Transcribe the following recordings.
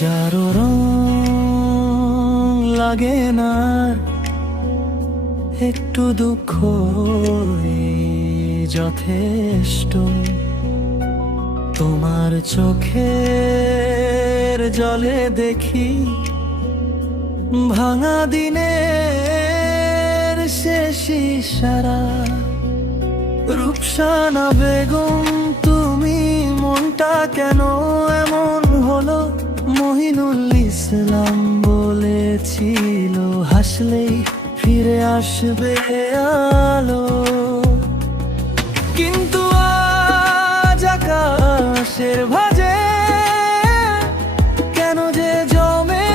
হাজারো রং লাগে না, একটু দুঃখ যথেষ্ট। তোমার চোখের জলে দেখি ভাঙা দিনের শেষ ইশারা। রূপসানা বেগম তুমি, মনটা কেন এমন হলো? মহিনুল ইসলাম বলেছিল হাসলেই ফিরে আসবে আলো, কিন্তু আজ আকাশের ভাঁজে কেন যে জমে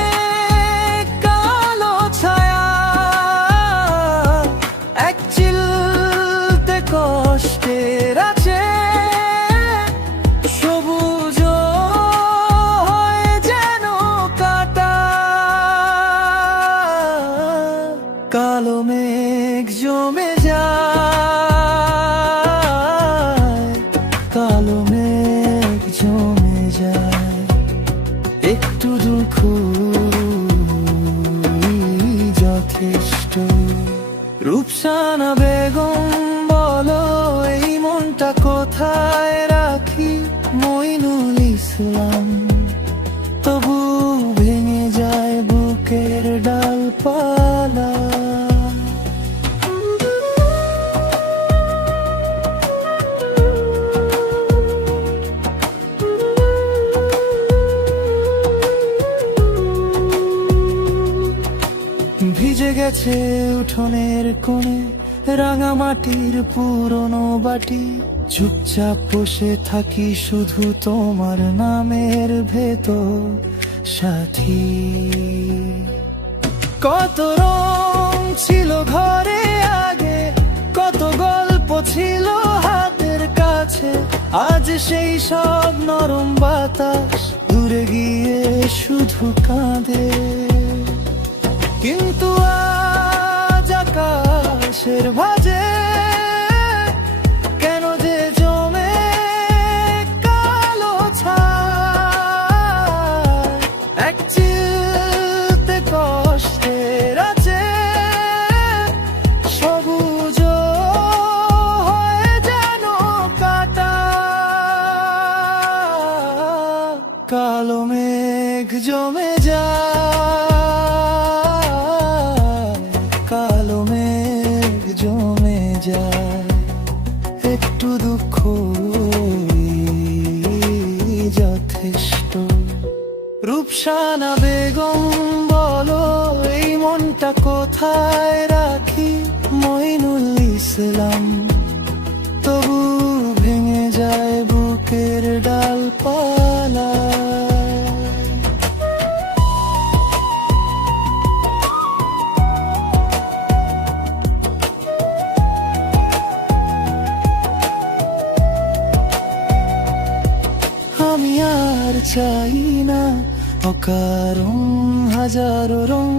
কালো ছায়া। এক চিলতে কষ্টের আছে সবুজ হয় যেন কাটা। কালো মেঘ জমে যায়, কালো মেঘ জমে যায়, একটু দুঃখ যথেষ্ট। রূপসানা বেগম বলো, এই মনটা কোথায় রাখি? মইনুল ইসলাম তবু ভেঙে যায় বুকের ডালপালা। ভিজে গেছে উঠোনের কোণে রাঙা মাটির পুরনো বাটি। চুপচাপ বসে থাকি শুধু তোমার নামের ভেতর সাথী। কত রং ছিল ঘরে আগে, কত গল্প ছিল হাতের কাছে। আজ সেই সব নরম বাতাস দূরে গিয়ে শুধু কাঁদে। কিন্তু আজ আকাশের ভাঁজে কেন যে জমে কালো ছায়া। এক চিলতে কষ্টের আছে সবুজ হয় যেন কাটা। কালো মেঘ জমে যায়, কালো মেঘ জমে যায়, একটু দুঃখ যথেষ্ট। রূপসানা বেগম বলো, এই মনটা কোথায় রাখি? মইনুল ইসলাম তবু ভেঙে যায় বুকের ডালপালা। আমি আর চাই না অকারণ হাজারো রং,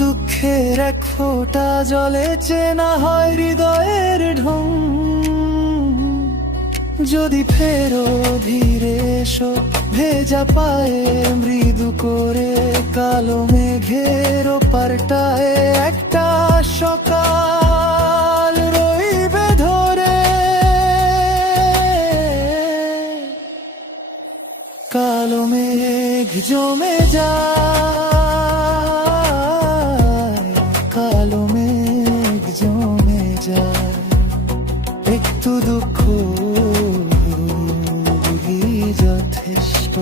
দুঃখের এক ফোঁটা জলে চেনা হয় হৃদয়ের ঢং। যদি ফেরো ধীরে এসো ভেজা পায়ে মৃদু করে, কালো মেঘের পাল্টায় একটা সকাল রইবে ধরে। কালো মেঘ জমে যায়, কালো মেঘ জমে যায়, একটু দুঃখ যথেষ্ট।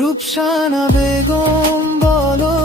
রূপসানা বেগম বলো,